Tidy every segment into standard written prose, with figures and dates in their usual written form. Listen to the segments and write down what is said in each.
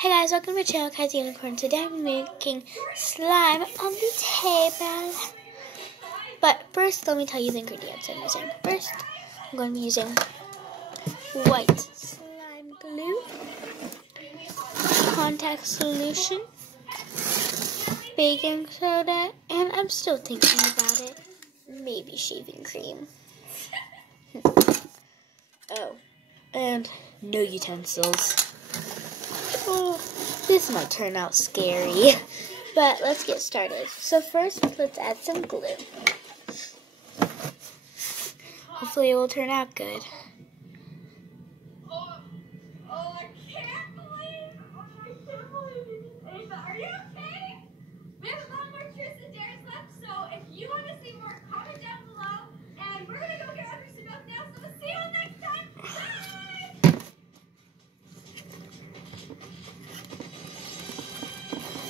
Hey guys, welcome to my channel, Kai's Unicorn. Today I'm making slime on the table. But first, let me tell you the ingredients I'm using. First, I'm going to be using white slime glue, contact solution, baking soda, and I'm still thinking about it, maybe shaving cream. Oh, and no utensils. Oh, this might turn out scary, but let's get started. So first, let's add some glue. Hopefully it will turn out good. I can't believe Ava, are you okay? We have a lot more truths and dares left, so if you want to see more, comment down below, and we're going to go get our stuff now, so we'll see you all next time. Bye!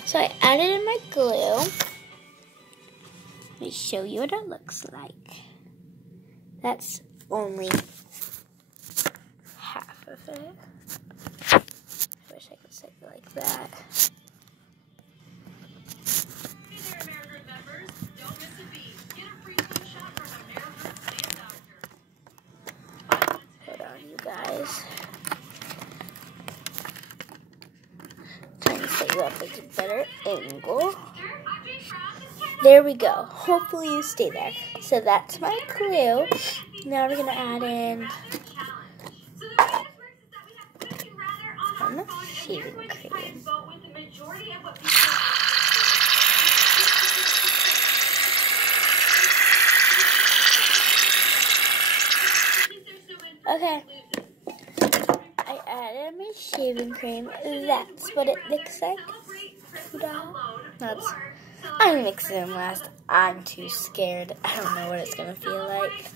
So I added in my glue. Let me show you what it looks like. That's only half of it. I wish I could say it like that. Hey there, AmeriGroup members. Don't miss a beat. Get a free flu shot from AmeriGroup State Doctor. Hold on, you guys. Trying to set you up at a better angle. There we go. Hopefully you stay there. So that's my glue. Now we're going to add in some shaving cream. Okay. I added my shaving cream. That's what it looks like. I'm mixing them last. I'm too scared. I don't know what it's going to feel like.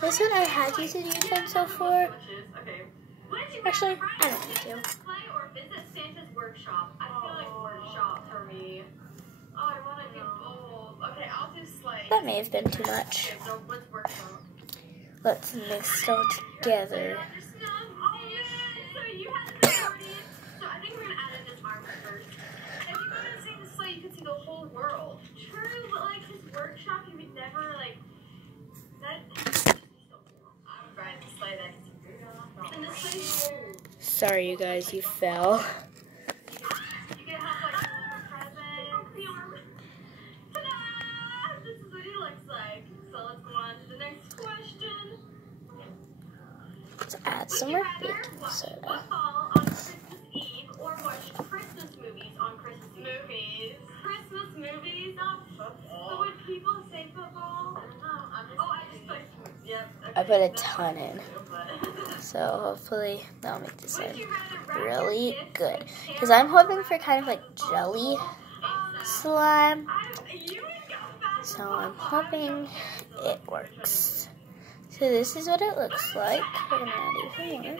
This one I had used a utensil for. Actually, I don't need to. That may have been too much. Let's mix it all together. World. True, but like his workshop, he would never like that. I'm trying to slay that. Sorry, you guys, you fell. You can have like a little present. Ta-da! This is what he looks like. So let's go on to the next question. Let's add some more baking soda. What fall on Christmas Eve or watch Christmas movies on Christmas Eve? Christmas movies? Not football. So would people say football? I don't know. I just put, yep. Okay. I put a ton in. So hopefully that'll make this one really good. Because I'm hoping for kind of like jelly slime. So I'm hoping it works. So this is what it looks like. We're going to add even more.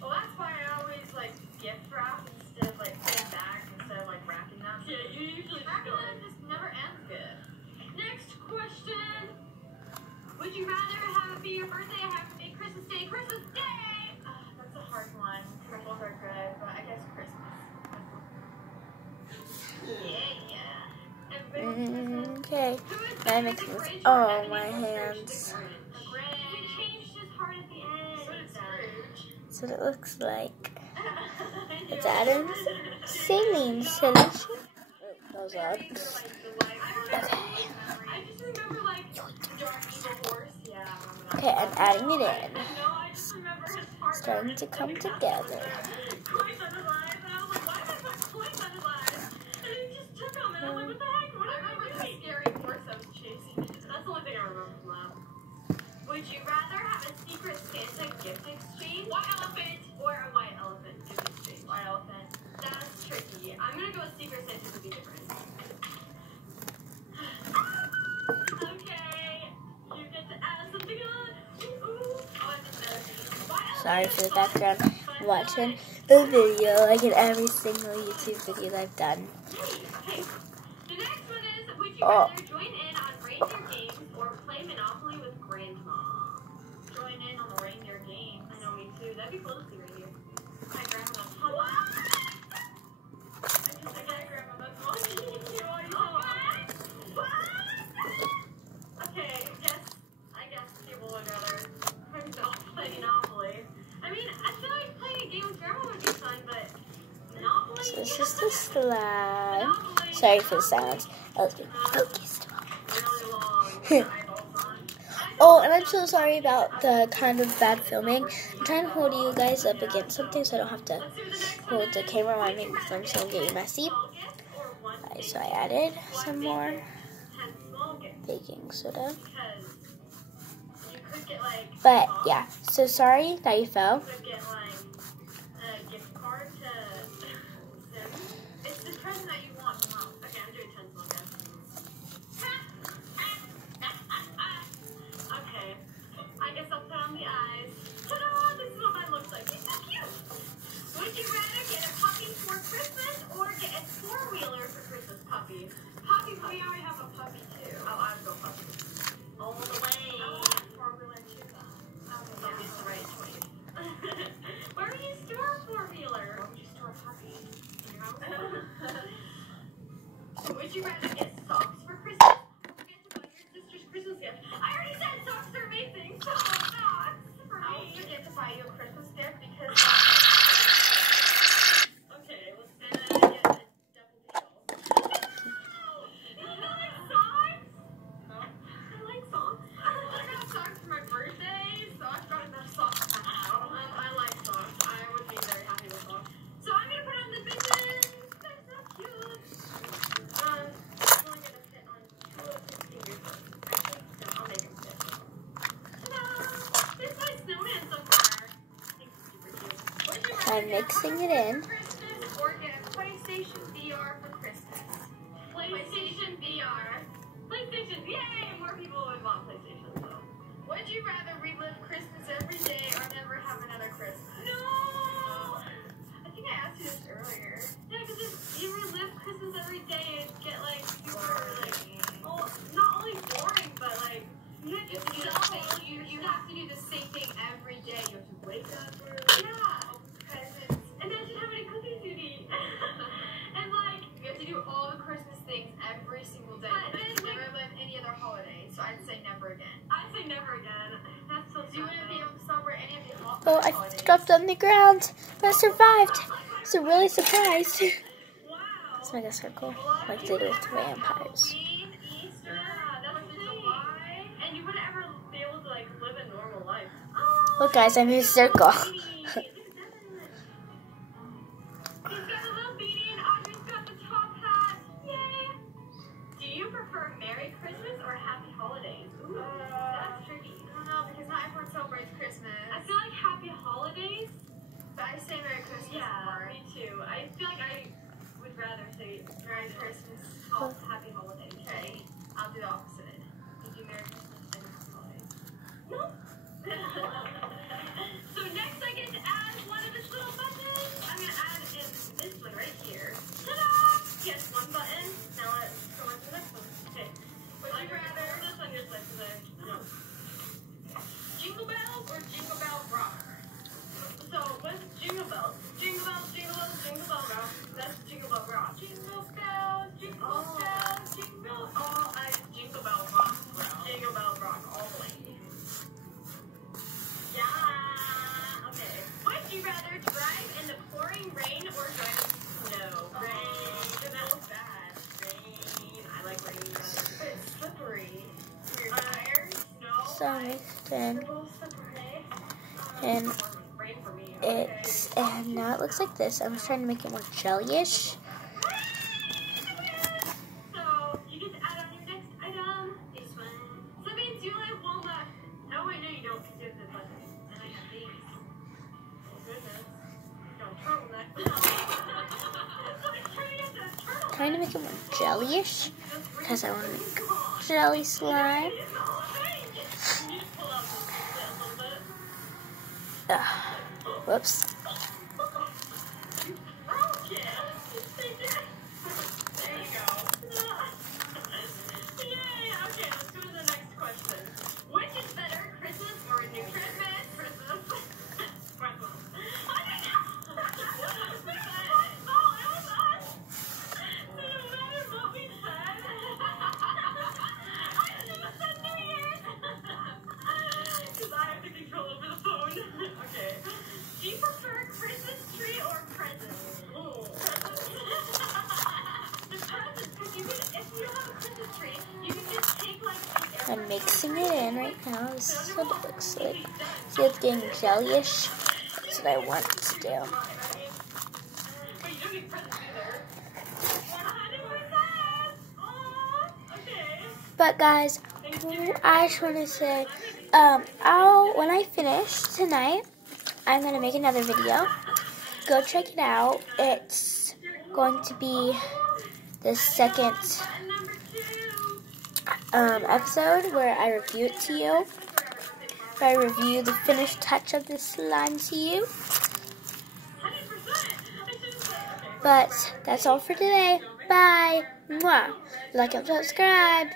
Well, that's why I always like gift wrap instead of like send back instead of like wrapping them. Yeah, you usually wrapping them just never ends good. Next question: would you rather have it be your birthday or have it be Christmas Day? Christmas Day. That's a hard one. Both are good, but I guess Christmas. Yeah. Okay, now I mix this. Oh, my hands. That's what it looks like. Let's add in saline solution. That was loud. Okay. Okay, I'm adding it in. Starting to come together. Would you rather have a secret Santa gift exchange? White elephant or a white elephant gift exchange? White elephant. That's tricky. I'm gonna go with secret Santa to be different. Okay. You get to add something on. Ooh. Sorry for the background. I'm watching the video like in every single YouTube video I've done. Hey. The next one is, would you rather join in on reindeer games or play Monopoly with Grandma? Join in on the reindeer That'd be cool to see right here. My grandma. What? I got grandma. That's monkey. What? Okay, I guess people would rather not play Monopoly. I mean, I feel like playing a game with grandma would be fun, but Monopoly. So this is the slime. Sorry for the silence. I was being focused. Really long. Eyeballs on. Oh, and I'm so sorry about the kind of bad filming. I'm trying to hold you guys up against something so I don't have to hold the camera while I make the film so it won't get messy. Alright, so I added some more baking soda. But yeah, so sorry that you fell. It's the present that you want from home. Okay, I'm doing 10 small guys. Okay, I guess I'll put on the eyes. Ta-da! This is what mine looks like. It's so cute. Would you rather get a puppy for Christmas or get a four-wheeler for Christmas? Puppy. Puppy. We already have a puppy too. Oh, I'd go puppy. All the way. I want a four-wheeler too, though. Puppy's the right choice. Where would you store a four-wheeler? Where would you store a puppy? In your house? Would you rather get socks for Christmas or get to buy your sister's Christmas gift? I already said socks are amazing, so socks for me. I'll forget to buy you a Christmas gift because... Okay, let's say that I get a double deal. No! You don't like socks? No. I like socks. I got socks for my birthday, so I got enough socks for now. I like socks. I would be very happy with socks. So I'm going to put on the mittens. They're so cute. I'm only going to fit on 2 of his fingers. Actually, no, I'll make him fit. Ta-da! There's my snowman so far. I think it's super cute. Would you rather I'm mixing it in. Christmas or get a PlayStation VR for Christmas? PlayStation VR. PlayStation, yay! More people would want PlayStation, though. Would you rather relive Christmas every day or never have another Christmas? No! I think I asked you this earlier. Yeah, because if you relive Christmas every day, it'd get, like, super, like, well, not only boring, but, like, you have to do the same, you have to do the same thing every day. You have to wake up early. Yeah. Presents. Imagine how many cookies you'd eat. And, like, you have to do all the Christmas things every single day. But then, never live any other holiday, so I'd say never again. I'd say never again. That's so sad. You wouldn't be able to celebrate any of the Oh, I holidays. dropped on the ground, but I survived. So really surprised. Wow. Let's make a circle like they do with vampires. Halloween, Easter, that's July, and you wouldn't ever be able to like live a normal life. Look, guys, I'm in a circle. He's got a little beanie, and Audrey's got the top hat. Yay! Do you prefer Merry Christmas or Happy Holidays? Ooh, that's tricky. I don't know because not everyone celebrates Christmas. I feel like Happy Holidays, but I say Merry Christmas more. Me too. I feel like I would rather say Merry Christmas, Happy Holidays. Okay, I'll do the opposite. You do Merry Christmas and Happy Holidays. No. So next I get to add one of this little buttons. I'm going to add in this one right here. Ta-da! Yes, one button. Now let's go on to the next one. Okay. Would you rather this on your list? No. Jingle bells or jingle bell rock? So what's jingle bells? Jingle bells, jingle bells, jingle bell rock. That's jingle bell rock. Jingle bells, jingle bells, jingle. Oh, jingle bell rock. Jingle bell rock all the way. Yeah. Okay. Would you rather drive in the pouring rain or drive in snow? Rain. That was bad. Rain. I like rain better. But it's slippery. Your tires, snow. So mixed in, They're both slippery. and Rain for me. and now it looks like this. I was trying to make it more jelly-ish. So you get to add on your next item. This one. So that means you have walnut. Oh wait, no, you don't. Because you have the button. And I have these. Oh goodness. Don't turtleneck. Trying to make it more jelly-ish because I want to make jelly slime. Whoops. There you go. Yay! Okay, let's go to the next question. Which is better, Christmas or a new Christmas? Christmas. Now this is what it looks like. See, it's getting jellyish. That's what I want it to do. But guys, I just want to say, when I finish tonight, I'm going to make another video. Go check it out. It's going to be the second episode where I review it to you. Where I review the finished touch of the slime to you. But that's all for today. Bye. Mwah. Like and subscribe.